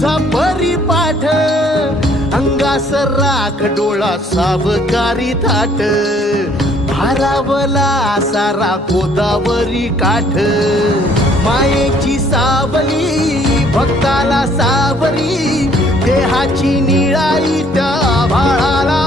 तुझा परिपाठ अंगास राख डोळा सावकारी थाट भारावला सारा गोदावरी काठ मायेची सावली भक्ताला सावरी देहाची निळाई त्या भाळाला